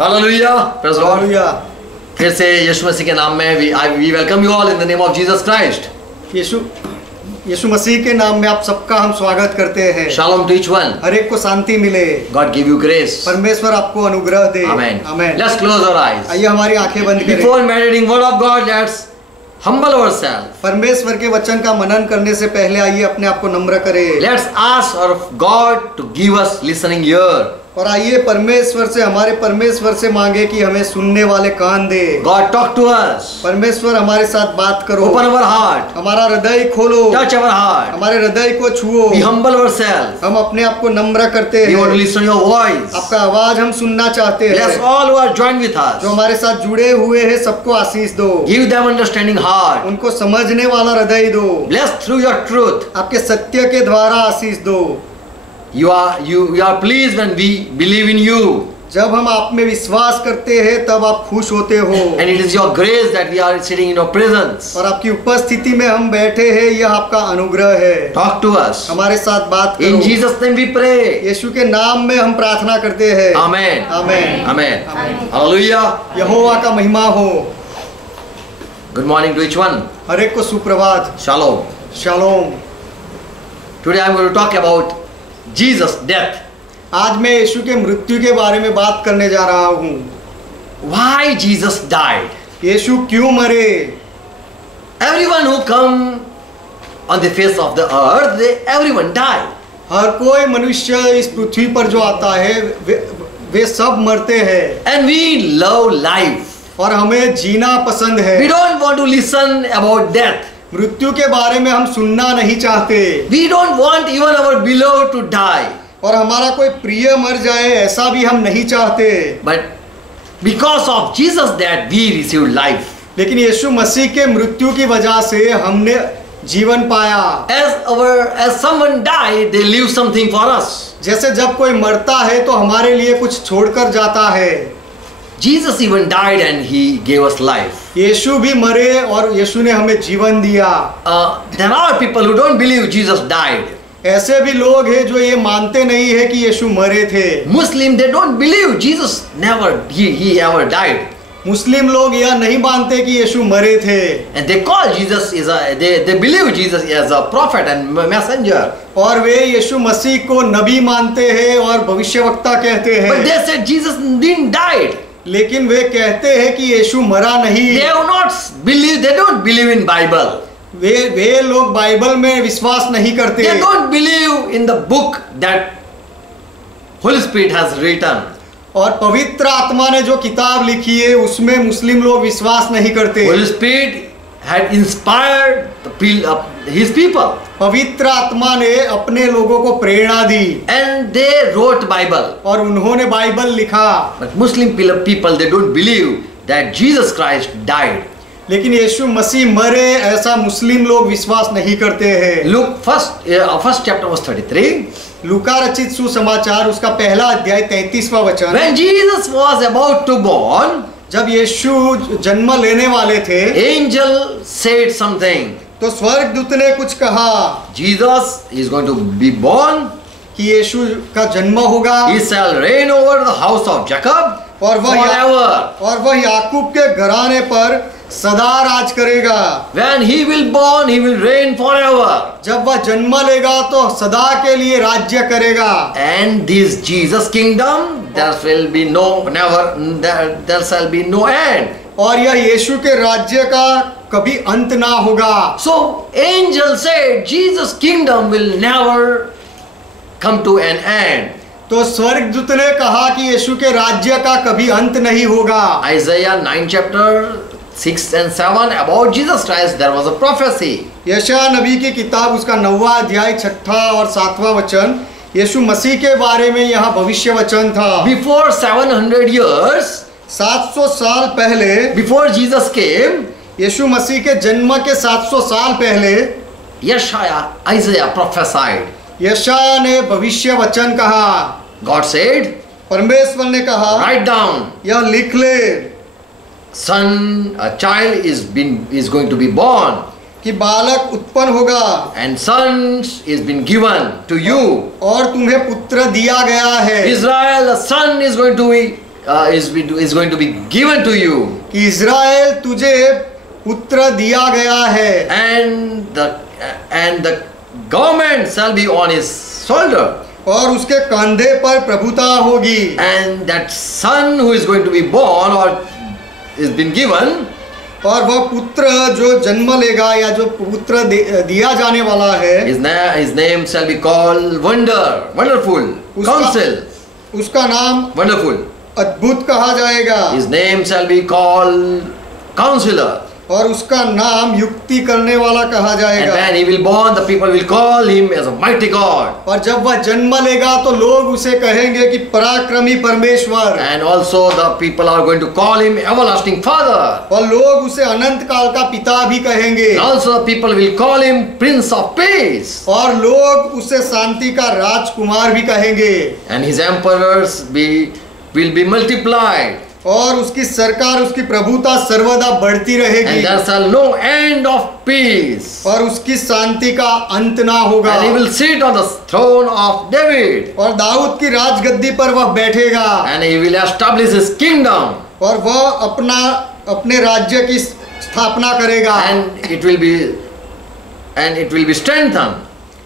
Hallelujah, praise God. Hallelujah. फिर से यीशु मसीह के नाम में we welcome you all in the name of Jesus Christ. Yeshu मसीह के नाम में आप सबका हम स्वागत करते हैं। Shalom to each one. हर एक को शांति मिले। God give you grace. परमेश्वर आपको अनुग्रह दे। Amen. Amen. Let's close our eyes. आइए हमारी आंखें बंद करें। Before meditating word of God, let's humble ourselves. परमेश्वर के वचन का मनन करने से पहले आइए अपने आप को नम्र करें। Let's ask our God to give us listening ear. और आइए हमारे परमेश्वर से मांगे कि हमें सुनने वाले कान दे। God, talk to us. परमेश्वर हमारे साथ बात करो। Open our heart. हमारा हृदय खोलो। Touch our heart. हमारे हृदय को छुओ। Be humble ourselves. हम अपने आप को नम्र करते We हैं। want to listen your voice. आपका आवाज हम सुनना चाहते Bless हैं। all who are joined with us. जो हमारे साथ जुड़े हुए हैं सबको आशीष दो। Give them understanding heart. उनको समझने वाला हृदय दो। Bless through your truth. आपके सत्य के द्वारा आशीष दो। You are pleased when we believe in you. जब हम आप में विश्वास करते हैं तब आप खुश होते हो। And it is your grace that we are sitting in your presence. और आपकी उपस्थिति में हम बैठे हैं, यह आपका अनुग्रह है। Talk to us. हमारे साथ बात करो। In Jesus' name we pray. यीशु के नाम में हम प्रार्थना करते हैं। Amen. आमेन। Amen. Hallelujah. यहोवा का महिमा हो। Good morning to each one. हर एक को सुप्रभात। Shalom. Shalom. Today I am going to talk about Jesus' death. आज मैं यीशु के मृत्यु के बारे में बात करने जा रहा हूँ। Why Jesus died? यीशु क्यों मरे? Everyone who come on the face of the earth, everyone die. हर कोई मनुष्य इस पृथ्वी पर जो आता है वे सब मरते हैं। And we love life. और हमें जीना पसंद है। We don't want to listen about death. मृत्यु के बारे में हम सुनना नहीं चाहते। We don't want even our beloved to die. और हमारा कोई प्रिय मर जाए ऐसा भी हम नहीं चाहते। But because of Jesus' death, we received life. लेकिन यीशु मसीह के मृत्यु की वजह से हमने जीवन पाया। As someone died, they leave something for us. जैसे जब कोई मरता है तो हमारे लिए कुछ छोड़कर जाता है। Jesus even died and he gave us life. यीशु भी मरे और यीशु ने हमें जीवन दिया। There are people who don't believe Jesus died. ऐसे भी लोग हैं जो ये मानते नहीं है कि यीशु मरे थे। Muslim, they don't believe Jesus he ever died. मुस्लिम लोग यह नहीं मानते कि यीशु मरे थे। And they call Jesus they believe Jesus as a prophet and messenger. और वे यीशु मसीह को नबी मानते हैं और भविष्यवक्ता कहते हैं। But they said Jesus didn't die. लेकिन वे कहते हैं कि यीशु मरा नहीं। They don't believe in Bible. वे लोग बाइबल में विश्वास नहीं करते। They don't believe in the book that Holy Spirit has written. और पवित्र आत्मा ने जो किताब लिखी है उसमें मुस्लिम लोग विश्वास नहीं करते। Holy Spirit had inspired his people. पवित्र आत्मा ने अपने लोगों को प्रेरणा दी। And they wrote Bible. और उन्होंने बाइबल लिखा। But Muslim people, they don't believe that Jesus Christ died. लेकिन यीशु मसीह मरे ऐसा मुस्लिम लोग विश्वास नहीं करते हैं। Luke first chapter verse 33. लूका रचित सुसमाचार उसका पहला अध्याय 33वां वचन। When Jesus was about to born, जब यीशु जन्म लेने वाले थे, angel said something. तो स्वर्गदूत ने कुछ कहा। Jesus is going to be born. कि यीशु का जन्म होगा। He shall reign over the house of Jacob forever. और वह याकूब के घराने पर सदा राज करेगा। When he will born, he will reign forever. जब वह जन्म लेगा तो सदा के लिए राज्य करेगा। And this Jesus kingdom, there shall be no end. और यह यीशु के राज्य का कभी अंत ना होगा। So angel said Jesus kingdom will never come to an end. तो स्वर्गदूत ने कहा कि यीशु के राज्य का कभी अंत नहीं होगा। Isaiah 9 chapter 6 and 7 about Jesus Christ, there was a prophecy. यशायाह नबी की किताब उसका 9वां अध्याय 6ठा और 7वां वचन यीशु मसीह के बारे में यहाँ भविष्य वचन था। Before 700 years, 700 साल पहले, before Jesus came, यीशु मसीह के जन्म के 700 साल पहले Isaiah prophesied. यशायाह ने भविष्य वचन कहा। God said, परमेश्वर ने कहा, write down, यह लिख ले, a child is going to be born. कि बालक उत्पन्न होगा and sons is been given to you. और तुम्हें पुत्र दिया गया है. Israel, a son is going to be is going to be given to you, कि इज़राइल तुझे पुत्र दिया गया है, and the government shall be on his shoulder, और उसके कंधे पर प्रभुता होगी, and that son who is going to be born or is been given, और वह पुत्र जो जन्म लेगा या जो पुत्र दिया जाने वाला है, his name shall be called Wonderful Counsel, उसका नाम Wonderful. अद्भुत कहा जाएगा, His name shall be called Counselor. और उसका नाम युक्ति करने वाला कहा And जाएगा। when he will born, the people will call him as a mighty God. और जब वह जन्म लेगा तो लोग उसे कहेंगे कि पराक्रमी परमेश्वर, And also the people are going to call him everlasting Father. और लोग उसे अनंत काल का पिता भी कहेंगे, And also the people will call him Prince of Peace. और लोग उसे शांति का राजकुमार भी कहेंगे, And his emperors will be multiplied. और उसकी सरकार, उसकी प्रभुता सर्वदा बढ़ती रहेगी, And there shall no end of peace. और उसकी शांति का अंत ना होगा, And he will sit on the throne of David. और दाऊद की राजगद्दी पर वह बैठेगा, And he will establish his kingdom. और वह अपने राज्य की स्थापना करेगा, And it will be strengthened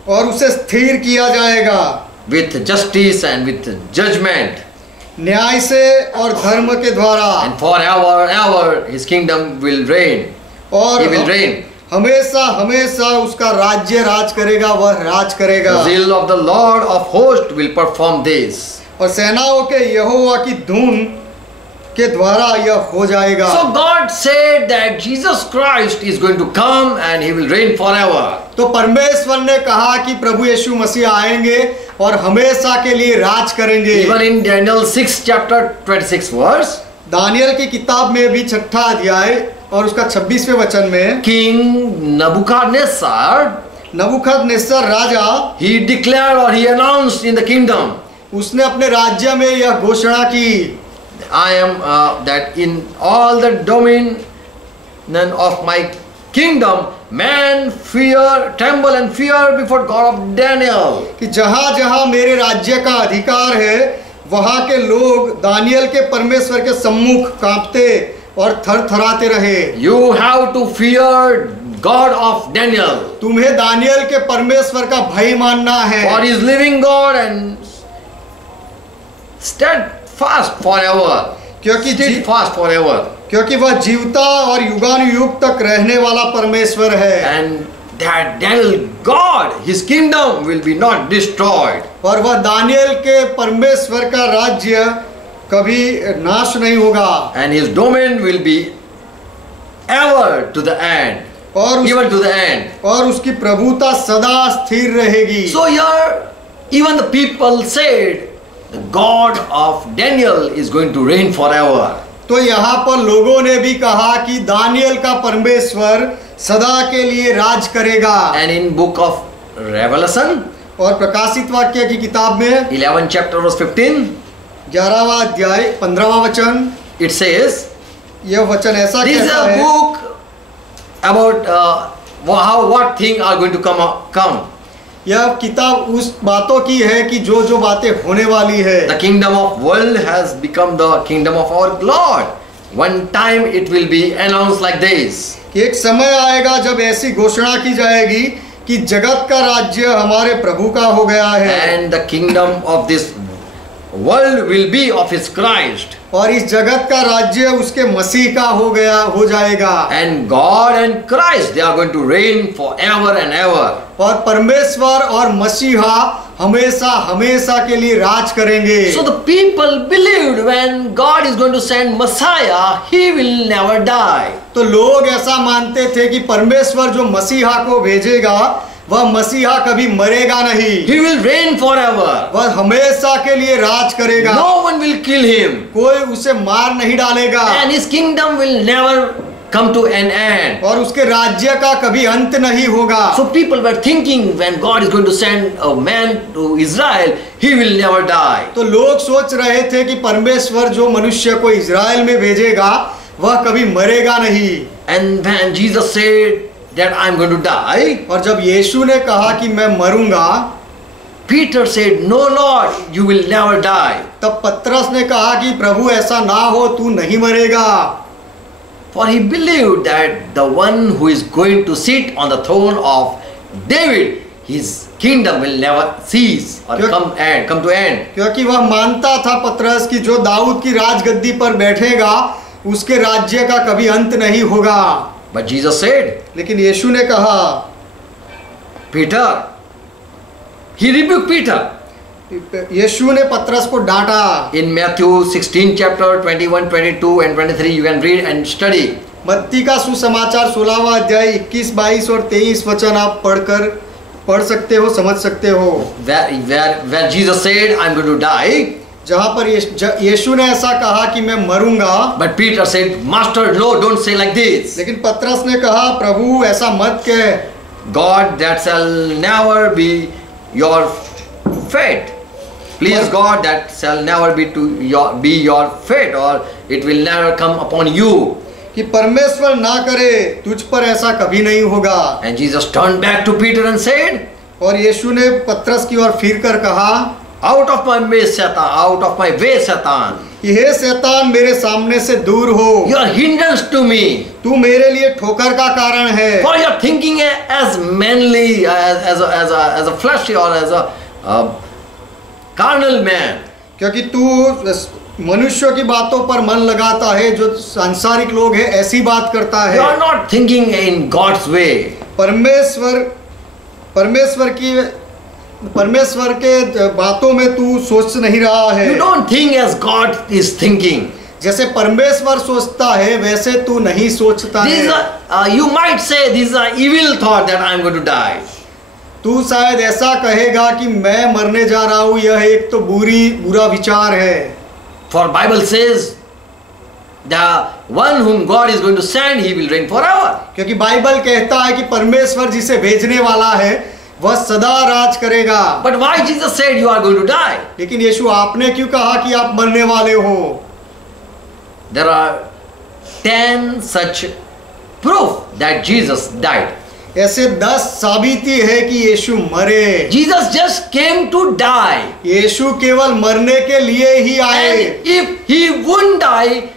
और उसे स्थिर किया जाएगा with justice and with judgment. न्याय से और धर्म के द्वारा, And forever and ever his kingdom will reign. और He will reign. हमेशा हमेशा उसका राज्य राज करेगा, वह राज करेगा, The zeal of the Lord of hosts will perform this. और सेनाओं के यहोवा की धूम के द्वारा यह हो जाएगा। So God said that Jesus Christ is going to come and he will reign forever. तो परमेश्वर ने कहा कि प्रभु यीशु मसीह आएंगे और हमेशा के लिए राज करेंगे। Even in Daniel 6 chapter 26 verse, Daniel की किताब में भी 6ठा अध्याय और उसका 26वें वचन में King Nebuchadnezzar, Nebuchadnezzar Raja, he declared or he announced in the kingdom, उसने अपने राज्य में यह घोषणा की, I am that in all the dominion of my kingdom, man tremble and fear before God of Daniel. कि जहाँ जहाँ मेरे राज्य का अधिकार है वहाँ के लोग दानियल के परमेश्वर के सम्मुख कांपते और थरथराते रहे। You have to fear God of Daniel. तुम्हें दानियल के परमेश्वर का भय मानना है, For he is living God and steadfast forever. क्योंकि Steadfast forever. क्योंकि वह जीवता और युगानुयुग तक रहने वाला परमेश्वर है, And that Daniel God, his kingdom will be not destroyed. और वह दानियल के परमेश्वर का राज्य कभी नाश नहीं होगा, And his domain will be ever to the end. और Even to the end. और उसकी प्रभुता सदा स्थिर रहेगी। So here, even the people said, the God of Daniel is going to reign forever. तो यहाँ पर लोगों ने भी कहा कि दानियल का परमेश्वर सदा के लिए राज करेगा। And in book of Revelation, और प्रकाशित वाक्य की किताब में 11 chapter verse 15, 11वां अध्याय 15वां वचन, it says, यह वचन ऐसा this is कहता a है, book about what things are going to come. यह किताब उस बातों की है कि जो जो बातें होने वाली है। The kingdom of world has become the kingdom of our Lord. One time it will be announced like this. कि एक समय आएगा जब ऐसी घोषणा की जाएगी कि जगत का राज्य हमारे प्रभु का हो गया है, And the kingdom of this world will be of his Christ. और इस जगत का राज्य उसके मसीह का हो जाएगा। And God and Christ, they are going to reign forever and ever. और परमेश्वर और मसीहा हमेशा हमेशा के लिए राज करेंगे। So the people believed when God is going to send Messiah, he will never die. तो लोग ऐसा मानते थे कि परमेश्वर जो मसीहा को भेजेगा वह मसीहा कभी मरेगा नहीं, He will reign forever. वह हमेशा के लिए राज करेगा, No one will kill him. कोई उसे मार नहीं डालेगा, And his kingdom will never come to an end. और उसके राज्य का कभी अंत नहीं होगा। So people were thinking when God is going to send a man to Israel, he will never die. तो लोग सोच रहे थे कि परमेश्वर जो मनुष्य को इज़राइल में भेजेगा वह कभी मरेगा नहीं। And when Jesus said that I am going to die, और जब यीशु ने कहा कि मैं मरूंगा, Peter said, "No, Lord, you will never die." तब पतरस ने कहा कि प्रभु ऐसा ना हो, तू नहीं मरेगा। For he believed that the one who is going to sit on the throne of David, his kingdom will never cease or come to end. क्योंकि वह मानता था पतरस कि जो दाऊद की राजगद्दी पर बैठेगा उसके राज्य का कभी अंत नहीं होगा। But Jesus said, लेकिन यीशु ने कहा, Peter, he rebuked Peter. यीशु ने पतरस को डांटा। In Matthew 16 chapter 21, 22 and 23 you can read and study. मत्ती का सुसमाचार 16वां अध्याय 21, 22 और 23 वचन आप पढ़ सकते हो, समझ सकते हो। Where Jesus said, I'm going to die. जहाँ पर यीशु ने ऐसा कहा कि मैं मरूंगा। But Peter said, Master, no, don't say like this. लेकिन पतरस ने कहा, प्रभु ऐसा मत कह। God, that shall never be your fate. Please God, that shall never be your fate, or it will never come upon you. कि परमेश्वर ना करे, तुझ पर ऐसा कभी नहीं होगा। And Jesus turned back to Peter and said, और यीशु ने पतरस की ओर फिर कर कहा, Out of my way, Satan! Out of my way, Satan! हे शैतान, मेरे सामने से दूर हो। You are hindrance to me. तू मेरे लिए ठोकर का कारण है। For you are thinking as manly, as a fleshy or as a carnal man. क्योंकि तू मनुष्यों की बातों पर मन लगाता है, जो सांसारिक लोग हैं ऐसी बात करता है। You are not thinking in God's way. परमेश्वर के बातों में तू सोच नहीं रहा है। You don't think as God is thinking. जैसे परमेश्वर सोचता है वैसे तू नहीं सोचता है। You might say this is an evil thought that I am going to die. तू शायद ऐसा कहेगा कि मैं मरने जा रहा हूँ, यह एक तो बुरा विचार है। For Bible says the one whom God is going to send, he will reign forever. क्योंकि बाइबल कहता है कि परमेश्वर जिसे भेजने वाला है वह सदा राज करेगा। But why Jesus said you are going to die? लेकिन यीशु आपने क्यों कहा कि आप मरने वाले हो? There are 10 such proof that Jesus died. ऐसे 10 साबिती है कि यीशु मरे। Jesus just came to die. यीशु केवल मरने के लिए ही आए। And if he wouldn't die,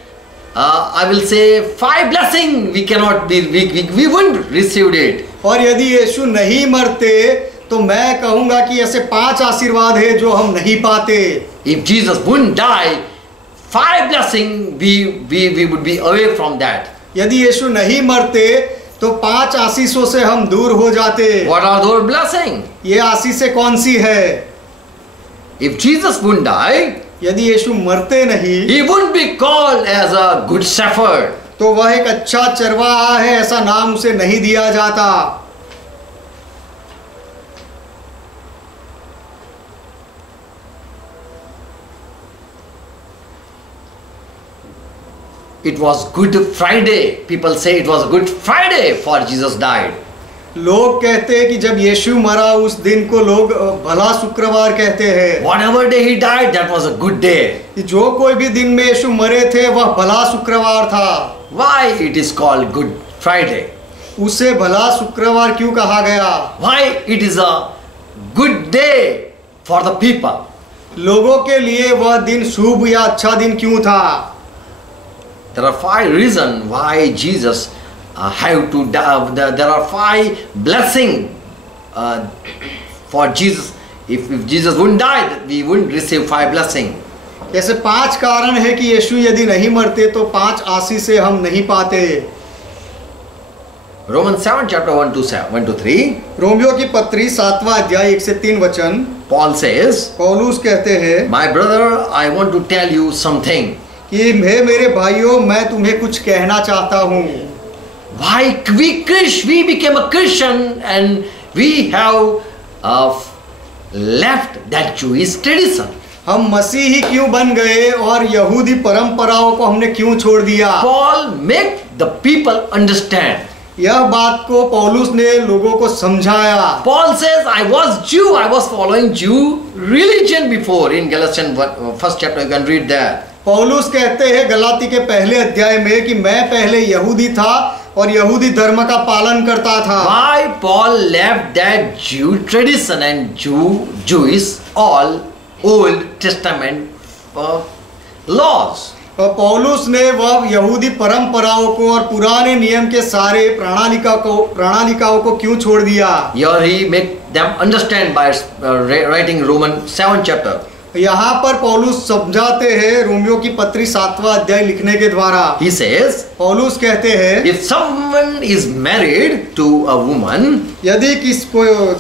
I will say 5 blessing we wouldn't receive it. और यदि यीशु नहीं मरते तो मैं कहूंगा कि ऐसे 5 आशीर्वाद है जो हम नहीं पाते। If Jesus wouldn't die, 5 blessing we would be away from that. यदि यीशु नहीं मरते तो 5 आशीषों से हम दूर हो जाते। What are those blessings? ये आशीषें कौन सी है? If Jesus wouldn't die, यदि यीशु मरते नहीं, he wouldn't be called as a good shepherd. तो वह एक अच्छा चरवाहा है, ऐसा नाम उसे नहीं दिया जाता। It was Good Friday. People say it was Good Friday for Jesus died. लोग कहते हैं कि जब यीशु मरा उस दिन को लोग भला शुक्रवार कहते हैं। Whatever day he died, that was a good day. जो कोई भी दिन में यीशु मरे थे वह भला शुक्रवार था। Why it is called Good Friday? उसे भला शुक्रवार क्यों कहा गया? Why it is a good day for the people? लोगों के लिए वह दिन शुभ या अच्छा दिन क्यों था? There are 5 reasons why Jesus have to die. There are 5 blessings for Jesus. If Jesus wouldn't die, we wouldn't receive 5 blessings. ऐसे 5 कारण है कि यीशु यदि नहीं मरते तो 5 आशीषें हम नहीं पाते। Romans 7 chapter 1 to 3. रोमियो की पत्री 7वां अध्याय 1 से 3 वचन। Paul says, पौलुस कहते हैं, My brother, I want to tell you something. कि मेरे भाइयों, मैं तुम्हें कुछ कहना चाहता हूँ। Why we became a Christian and we have left that Jewish tradition. हम मसीही क्यों बन गए और यहूदी परंपराओं को हमने क्यों छोड़ दिया? Paul make the people understand. यह बात को पौलुस ने लोगों को समझाया। Paul says, I was Jew, I was following Jew religion before. In Galatians 1st chapter, you can read that. पौलुस कहते हैं गलाती के पहले अध्याय में कि मैं पहले यहूदी था, और यहूदी धर्म का पालन करता था। Why Paul left that Jew tradition and Jewish all Old Testament laws? और पौलुस ने वह यहूदी परंपराओं को और पुराने नियम के सारे प्रणालिकाओं को क्यों छोड़ दिया? Here he make them understand by writing Romans 7 chapter. यहाँ पर पौलुस समझाते हैं रोमियो की पत्री 7वां अध्याय लिखने के द्वारा। He says, पौलुस कहते हैं, if someone is married to a woman, यदि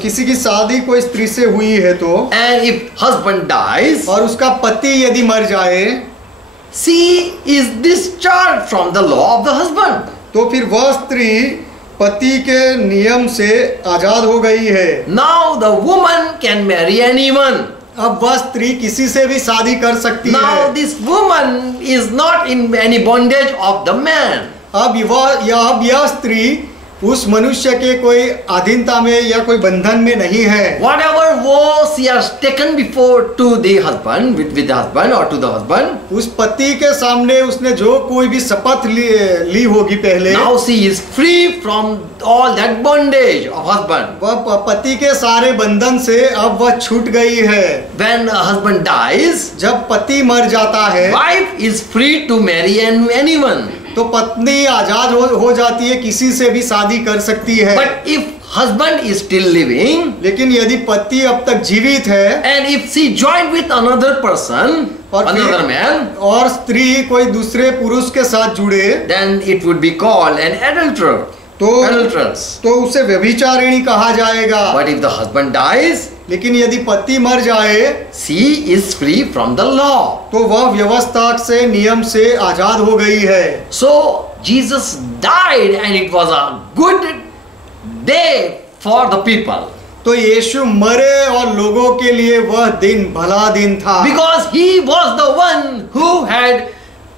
किसी की शादी कोई स्त्री से हुई है तो, and if husband dies, और उसका पति यदि मर जाए, she is discharged from the law of the husband. तो फिर वह स्त्री पति के नियम से आजाद हो गई है। Now the woman can marry anyone. अब वह स्त्री किसी से भी शादी कर सकती है। Now this woman is not in any bondage of the man. अब यह स्त्री उस मनुष्य के कोई अधीनता में या कोई बंधन में नहीं है। Whatever vow she has taken before to the husband, with the husband or to the husband, उस पति के सामने उसने जो कोई भी शपथ ली होगी पहले, now she is free from all that bondage of husband. वह पति के सारे बंधन से अब वह छूट गई है। When a husband dies, जब पति मर जाता है, wife is free to marry anyone. तो पत्नी आजाद हो जाती है, किसी से भी शादी कर सकती है। But if husband is still living, लेकिन यदि पति अब तक जीवित है, and if she joined with another person, और another man, और स्त्री कोई दूसरे पुरुष के साथ जुड़े, then it would be called an adulterer. Adulteress. तो उसे व्यभिचारिणी कहा जाएगा। But if the husband dies, लेकिन यदि पति मर जाए, she is free from the law. तो वह व्यवस्था से नियम से आजाद हो गई है। So Jesus died and it was a good day for the people. तो यीशु मरे और लोगों के लिए वह दिन भला दिन था। Because he was the one who had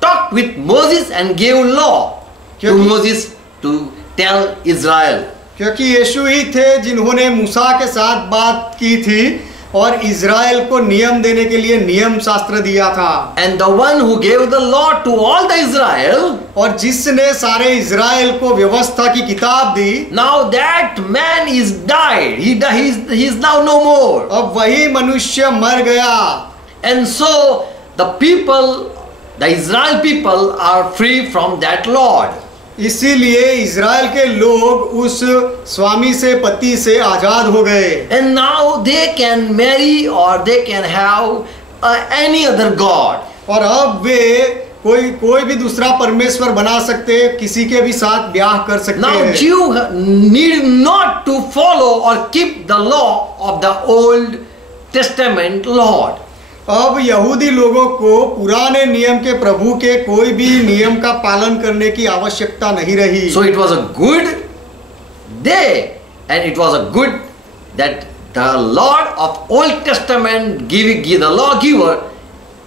talked with Moses and gave law to Moses to tell Israel. क्योंकि यीशु ही थे जिन्होंने मूसा के साथ बात की थी और इज़राइल को नियम देने के लिए नियम शास्त्र दिया था। And the one who gave the law to all the Israel, और जिसने सारे इज़राइल को व्यवस्था की किताब दी, now that man is died. He is now no more. अब वही मनुष्य मर गया। And so the people, the Israel people are free from that Lord. इसीलिए इज़राइल के लोग उस स्वामी से, पति से आजाद हो गए। And now they can marry or they can have any other god. और अब वे कोई भी दूसरा परमेश्वर बना सकते, किसी के भी साथ ब्याह कर सकते Now हैं। Jew need not to follow or keep the law of the Old Testament Lord. अब यहूदी लोगों को पुराने नियम के प्रभु के कोई भी नियम का पालन करने की आवश्यकता नहीं रही। So it was a good day and it was a good that the Lord of Old Testament the lawgiver,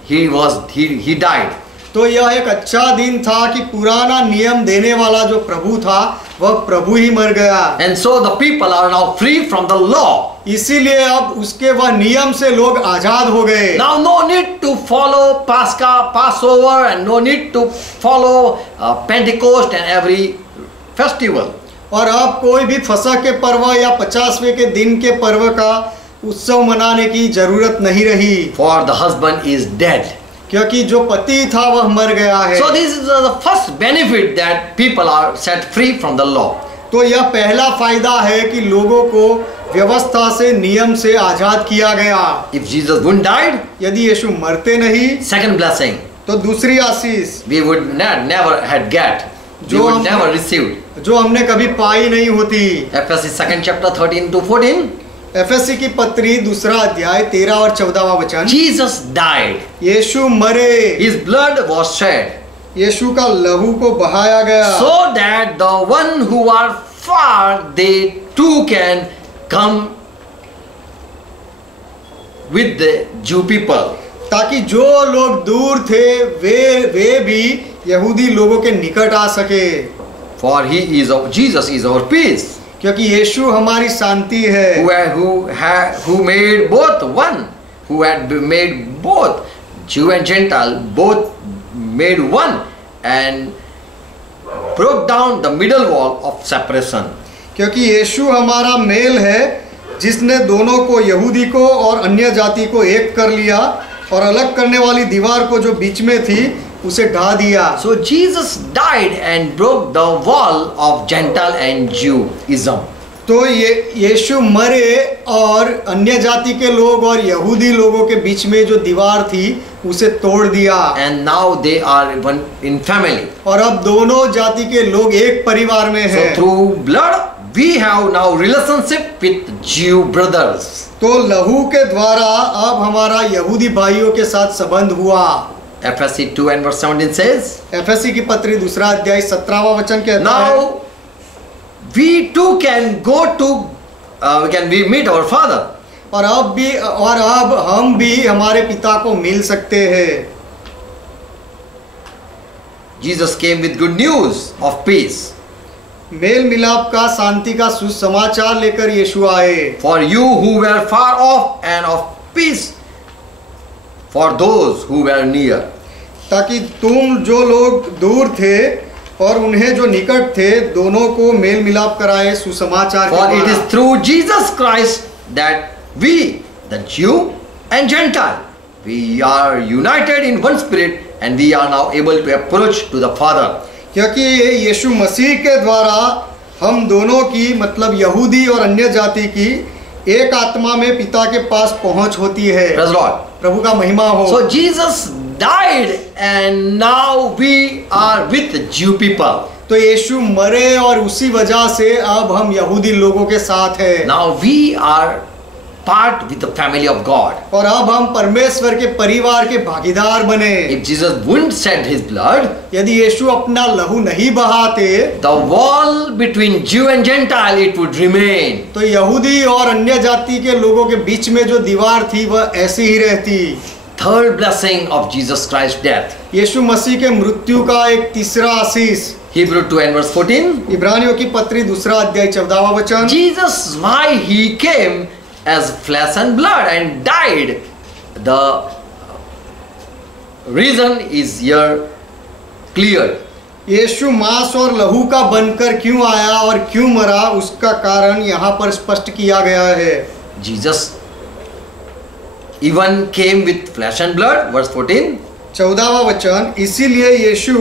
he died. तो यह एक अच्छा दिन था कि पुराना नियम देने वाला जो प्रभु था वह प्रभु ही मर गया। And so the people are now free from the law. इसीलिए अब उसके वह नियम से लोग आजाद हो गए। Now no need to follow Passover and no need to follow Pentecost and every festival. और अब कोई भी फसह के पर्व या 50वें के दिन के पर्व का उत्सव मनाने की जरूरत नहीं रही। For the husband is dead. क्योंकि जो पति था वह मर गया है। So this is the first benefit that people are set free from the law. तो यह पहला फायदा है कि लोगों को व्यवस्था से, नियम से आजाद किया गया। If Jesus wouldn't died, यदि यीशु मरते नहीं, second blessing, तो दूसरी आशीष we would never had get. We would never received. जो हमने कभी पाई नहीं होती। Ephesians 2nd chapter 13 to 14. FSc की पत्री 2 अध्याय 13 और 14वां वचन। Jesus died. यीशु मरे, His blood was shed. यीशु का लहू को बहाया गया, So that the one who are far, they too can come with the Jew people. ताकि जो लोग दूर थे वे भी यहूदी लोगों के निकट आ सके। For Jesus is our peace. क्योंकि यीशु हमारी शांति है। Who made both one, who had made both Jew and Gentile, both made one, and broke down the middle wall of separation. क्योंकि यीशु हमारा मेल है जिसने दोनों को, यहूदी को और अन्य जाति को एक कर लिया और अलग करने वाली दीवार को जो बीच में थी उसे ढा दिया। So Jesus died and broke the wall of Gentile and Judaism. तो ये यीशु मरे और अन्य जाति के लोग और यहूदी लोगों के बीच में जो दीवार थी उसे तोड़ दिया। And now they are one in family. और अब दोनों जाति के लोग एक परिवार में So हैं। through blood we have now relationship with Jew brothers. तो लहू के द्वारा अब हमारा यहूदी भाइयों के साथ संबंध हुआ। Ephesians 2 and verse 17 says, FSc की पत्री 2 अध्याय 17वां वचन कहता है, now we too can go to we meet our father. और अब हम भी हमारे पिता को मिल सकते हैं। Jesus came with good news of peace. मेल मिलाप का, शांति का सुसमाचार लेकर यीशु आए। For you who were far off and of peace for those who were near. ताकि तुम जो लोग दूर थे और उन्हें जो निकट थे दोनों को मेल मिलाप कराए सुसमाचार के For it द्वारा। is through Jesus Christ that we, the Jew and Gentile, we are united in one spirit and we are now able to approach to the Father. क्योंकि यीशु मसीह के द्वारा हम दोनों की, मतलब यहूदी और अन्य जाति की, एक आत्मा में पिता के पास पहुंच होती है। Praise the Lord. प्रभु का महिमा हो। So Jesus died and now we are with Jew people. तो यीशु मरे और उसी वजह से अब हम यहूदी लोगों के साथ हैं। Now we are part with the family of God. और अब हम परमेश्वर के परिवार के भागीदार बने। If Jesus wouldn't shed his blood, यदि यीशु अपना लहू नहीं बहाते the wall between Jew and Gentile, it would remain. तो यहूदी और अन्य जाति के लोगों के बीच में जो दीवार थी वह ऐसी ही रहती। Third blessing of Jesus Christ's death. यीशु मसीह के मृत्यु का एक तीसरा आशीष। Hebrew 2 and verse 14. इब्रानियों की पत्री 2 अध्याय 14वां वचन। Jesus, why he came as flesh and blood and died, the reason is here clear. यीशु मांस और लहू का बनकर क्यों आया और क्यों मरा, उसका कारण यहाँ पर स्पष्ट किया गया है। Jesus even came with flesh and blood, verse 14. 14वां वचन, इसीलिए यीशु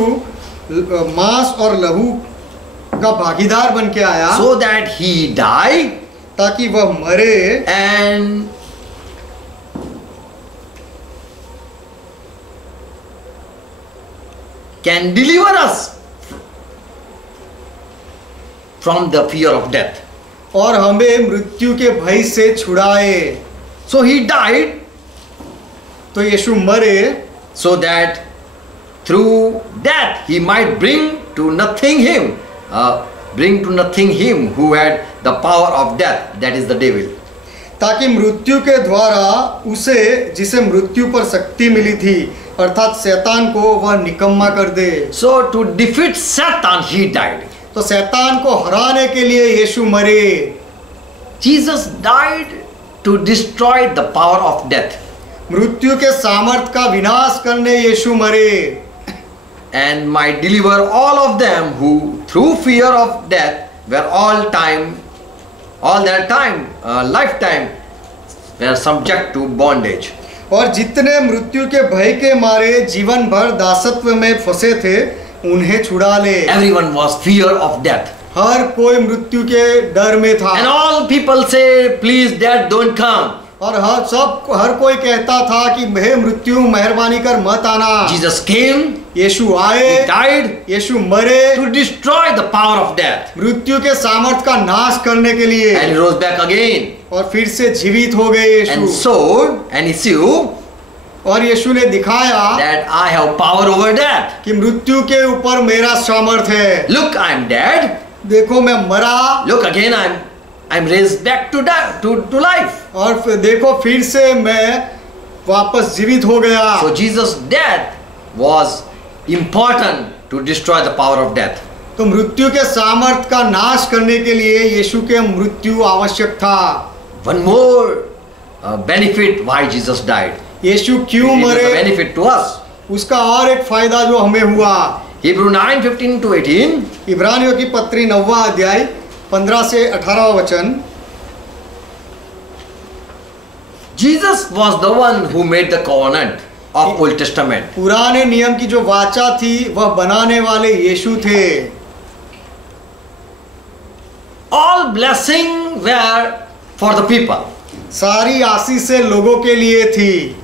मांस और लहू का भागीदार बन के आया, So that he died ताकि वह मरे and can deliver us from the fear of death. और हमें मृत्यु के भय से छुड़ाए। So he died तो यीशु मरे so that through death he might bring to nothing him who had the power of death, that is the devil. ताकि मृत्यु के द्वारा उसे, जिसे मृत्यु पर शक्ति मिली थी, अर्थात शैतान को वह निकम्मा कर दे। So to defeat Satan he died. तो शैतान को हराने के लिए यीशु मरे। Jesus died to destroy the power of death. मृत्यु के सामर्थ का विनाश करने यीशु मरे। And might deliver all of them who through fear of death were all their lifetime were subject to bondage. और जितने मृत्यु के भय के मारे जीवन भर दासत्व में फंसे थे उन्हें छुड़ा ले। Everyone was fear of death. हर कोई मृत्यु के डर में था। And all people say, please death don't come. और हर कोई कहता था कि हे मृत्यु मेहरबानी कर मत आना। Jesus came, यीशु आए, he died यीशु मरे to destroy the power of death. मृत्यु के सामर्थ का नाश करने के लिए, And he rose back again. और फिर से जीवित हो गए यीशु। And showed and issue और यीशु ने दिखाया that I have power over death. कि मृत्यु के ऊपर मेरा सामर्थ है। Look, I am dead. देखो मैं मरा, Look again, I'm raised back to death, to life. और फिर देखो फिर से मैं वापस जीवित हो गया। So Jesus' death was important to destroy the power of death. तो मृत्यु के सामर्थ का नाश करने के लिए यीशु के मृत्यु आवश्यक था। One more benefit why Jesus died. यीशु क्यों It is a मरे, benefit to us. उसका और एक फायदा जो हमें हुआ, Hebrew 9:15 to 18. इब्रानियों की पत्री 9वां अध्याय 15 से 18वां वचन। Jesus was the one who made the covenant of Old Testament. पुराने नियम की जो वाचा थी वह बनाने वाले यीशु थे। All blessing were for the people. सारी आशीषें लोगों के लिए थी।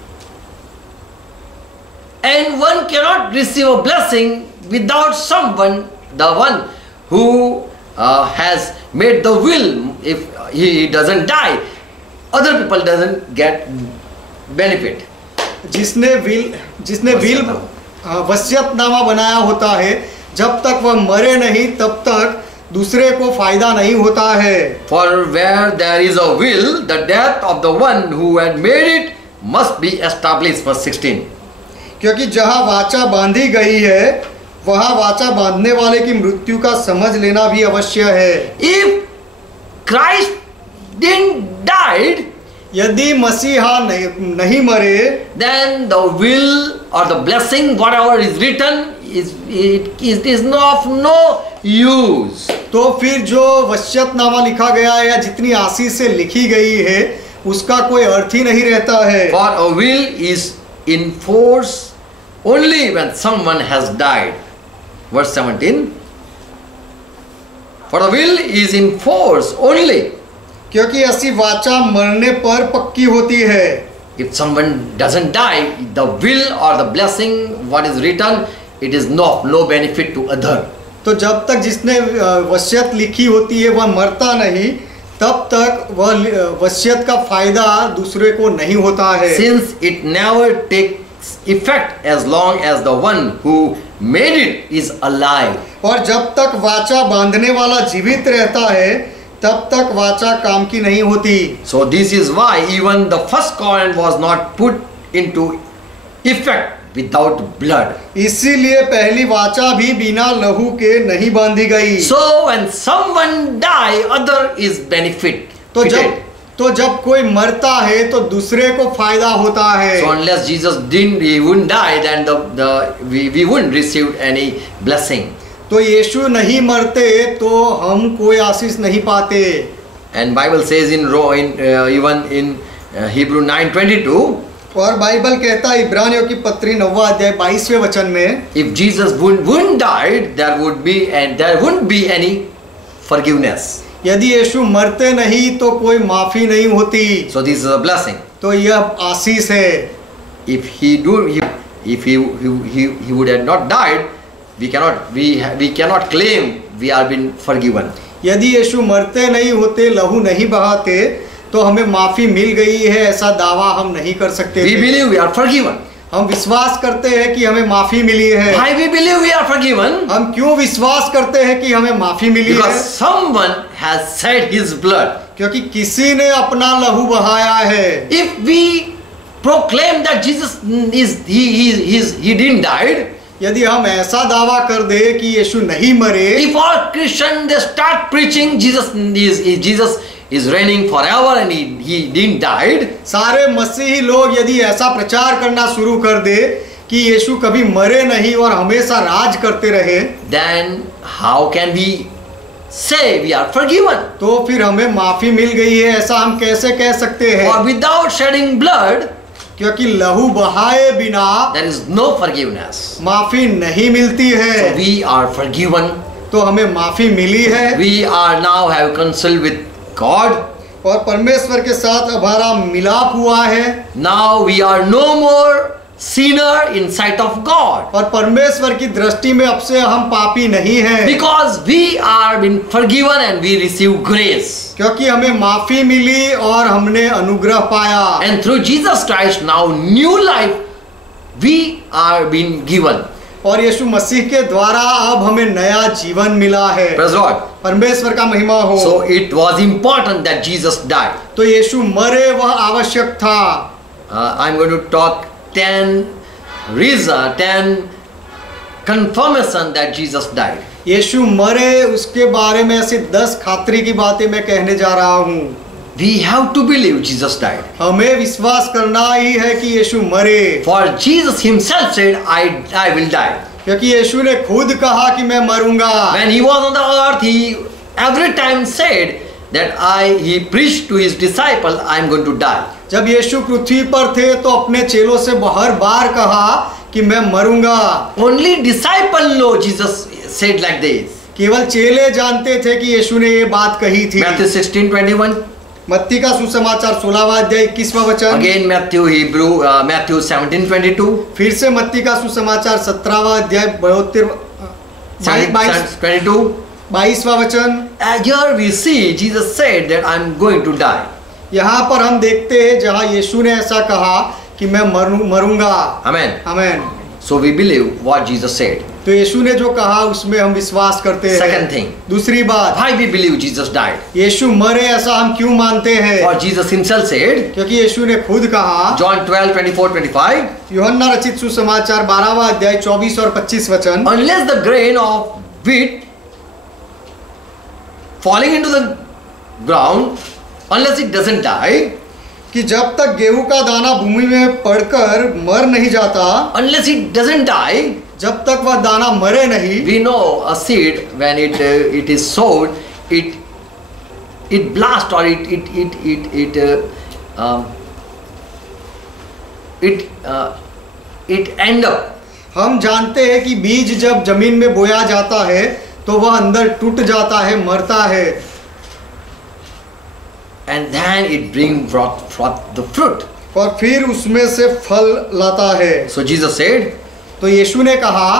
And one cannot receive a blessing without someone, the one who has made the will. If he doesn't die, other people doesn't get benefit. जिसने विल वसीयतनामा बनाया होता है, जब तक वह मरे नहीं तब तक दूसरे को फायदा नहीं होता है। For where there is a will, the death of the one who had made it must be established. Verse 16. क्योंकि जहाँ वाचा बांधी गई है वहाँ वाचा बांधने वाले की मृत्यु का समझ लेना भी अवश्य है। If Christ didn't died, यदि मसीहा नहीं मरे, then the will or the blessing, whatever is written, it is of no use. तो फिर जो वसीयतनामा लिखा गया है या जितनी आशीष से लिखी गई है उसका कोई अर्थ ही नहीं रहता है। For a will is in force only when someone has died. Verse 17. For the will is in force only. क्योंकि ऐसी वाचा मरने पर पक्की होती है। If someone doesn't die, the will or the blessing, what is written, it is no benefit to other. तो जब तक जिसने वसीयत लिखी होती है वह मरता नहीं, तब तक वह वसीयत का फायदा दूसरे को नहीं होता है। Since it never takes effect as long as the one who made it is alive. और जब तक वाचा बांधने वाला जीवित रहता है तब तक वाचा काम की नहीं होती। So this is why even the first covenant was not put into effect without blood. इसीलिए पहली वाचा भी बिना लहू के नहीं बांधी गई। So when someone die, other is benefit. तो जब कोई मरता है तो दूसरे को फायदा होता है। So unless Jesus he wouldn't die, then we wouldn't receive any blessing. तो यीशु नहीं मरते तो हम कोई आशीष नहीं पाते। And Bible says even in Hebrew 9:22. और बाइबल कहता है इब्रानियों की पत्री 9वां अध्याय 22वें वचन में, If Jesus wouldn't died, there wouldn't be any forgiveness. यदि यीशु मरते नहीं तो कोई माफी नहीं होती। So this is a blessing. तो यह आशीष है। If he would have not died, we cannot claim we are been forgiven. यदि यीशु मरते नहीं होते, लहू नहीं बहाते, तो हमें माफी मिल गई है ऐसा दावा हम नहीं कर सकते। We believe we are forgiven. हम विश्वास करते हैं कि हमें माफी मिली है। Why we believe we are forgiven? हम क्यों विश्वास करते हैं कि हमें माफी मिली है? Because someone has shed his blood. क्योंकि किसी ने अपना लहू बहाया है। If we proclaim that Jesus he didn't died, यदि हम ऐसा दावा कर दे कि यीशु नहीं मरे, if all Christians they start preaching Jesus is reigning forever and he didn't died, सारे मसीही लोग यदि ऐसा प्रचार करना शुरू कर दे कि यीशु कभी मरे नहीं और हमेशा राज करते रहे, then how can we say we are forgiven? तो फिर हमें माफी मिल गई है ऐसा हम कैसे कह सकते हैं? For without shedding blood, क्योंकि लहू बहाए बिना there is no forgiveness. माफी नहीं मिलती है। So we are forgiven. तो हमें माफी मिली है। We are now have counsel with God. और परमेश्वर के साथ हमारा मिलाप हुआ है। Now we are no more sinner in sight of God. और परमेश्वर की दृष्टि में अब से हम पापी नहीं हैं। Because we are been forgiven and we receive grace. क्योंकि हमें माफी मिली और हमने अनुग्रह पाया। And through Jesus Christ now new life we are being given. और यीशु मसीह के द्वारा अब हमें नया जीवन मिला है। Praise Lord. परमेश्वर का महिमा हो। So it was important that Jesus died. तो यीशु मरे वह आवश्यक था। I'm going to talk 10 confirmation that Jesus died. यीशु मरे उसके बारे में ऐसी 10 खातरी की बातें मैं कहने जा रहा हूँ। We have to believe Jesus died. हमें विश्वास करना ही है कि यीशु मरे। For Jesus himself said, I will die. क्योंकि यीशु ने खुद कहा कि मैं मरूंगा। When he was on the earth, he every time said that he preached to his disciples, I am going to die. जब यीशु पृथ्वी पर थे तो अपने चेलों से हर बार कहा कि मैं मरूंगा। Only disciple know Jesus said like this. केवल चेले जानते थे कि यीशु ने ये बात कही थी। Matthew 16:21. मत्ती का सुसमाचार 16वां अध्याय 21वां वचन। Again Matthew 17:22. फिर से मत्ती का सुसमाचार 17वां अध्याय 22वां वचन। Here we see Jesus said that I am going to die. यहाँ पर हम देखते हैं जहाँ यीशु ने ऐसा कहा कि मैं मरूंगा। Amen. Amen. So we believe what Jesus said. तो यीशु ने जो कहा उसमें हम विश्वास करते हैं। Second thing. दूसरी बात, Why we believe Jesus died? यीशु मरे ऐसा हम क्यों मानते हैं? For Jesus himself said, क्योंकि यीशु ने खुद कहा, John 12:24-25, यूहन्ना रचित सुसमाचार 12वां अध्याय 24 और 25 वचन। unless the grain of wheat falling into the ground, unless it doesn't die, कि जब तक गेहूं का दाना भूमि में पड़कर मर नहीं जाता, unless it doesn't die, जब तक वह दाना मरे नहीं, we know a seed when it is sowed, it blasts or it end up. हम जानते हैं कि बीज जब जमीन में बोया जाता है तो वह अंदर टूट जाता है, मरता है, And then it brings forth the fruit. और फिर उसमें से फल लाता है। So Jesus said, तो यीशु ने कहा,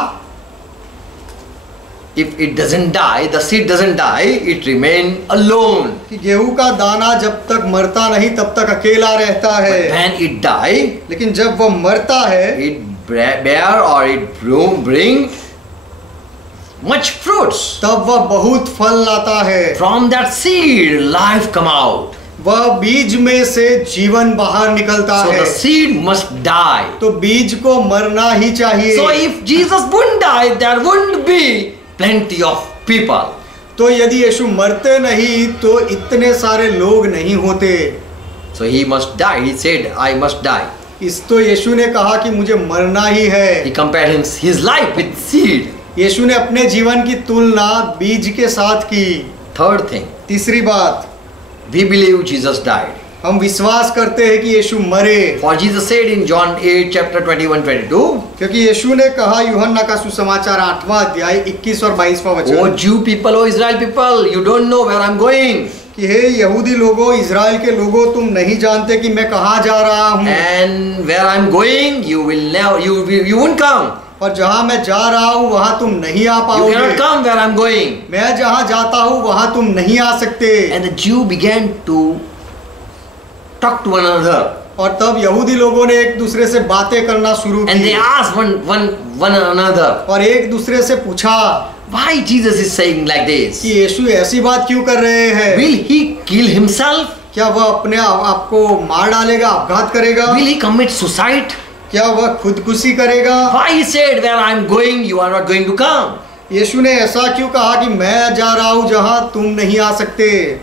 if it doesn't die, the seed doesn't die, it remain alone. कि गेहूं का दाना जब तक मरता नहीं तब तक अकेला रहता है, But when it die, लेकिन जब वह मरता है it bear or it bring much fruits. तब वह बहुत फल लाता है। From that seed, life come out. वह बीज में से जीवन बाहर निकलता So है। the seed must die. तो बीज को मरना ही चाहिए। So if Jesus wouldn't die, there wouldn't be plenty of people. तो यदि यीशु मरते नहीं तो इतने सारे लोग नहीं होते। So he must die. He said, I must die. इस तो यीशु ने कहा कि मुझे मरना ही है। He compared his life with seed. यीशु ने अपने जीवन की तुलना बीज के साथ की। Third thing, तीसरी बात, we believe Jesus died. हम विश्वास करते हैं कि यीशु मरे। For Jesus said in John 8 chapter 21-22, क्योंकि यीशु ने कहा यूहन्ना का सुसमाचार 8वां अध्याय 21 और 22वां वचन, O Jew people, O Israel people, you don't know where I'm going. कि हे यहूदी लोगों, इज़राइल के लोगों, तुम नहीं जानते कि मैं कहाँ जा रहा हूँ, And where I'm going, you won't come. और जहाँ मैं जा रहा हूँ वहाँ तुम नहीं आ You पाओगे। cannot come where I'm going. मैं जहाँ जाता हूँ वहाँ तुम नहीं आ सकते। And the Jew began to talk to one another. और तब यहूदी लोगों ने एक दूसरे से बातें करना शुरू And they की asked one another, और एक दूसरे से पूछा why Jesus is saying like this? कि यीशु ऐसी बात क्यों कर रहे हैं? Will he kill himself? क्या वह अपने आप को मार डालेगा, अपघात करेगा? Will he commit suicide? क्या वह खुदकुशी करेगा? Why he said, where I am going, you are not going to come? यीशु ने ऐसा क्यों कहा कि मैं जा रहा हूँ जहाँ तुम नहीं आ सकते?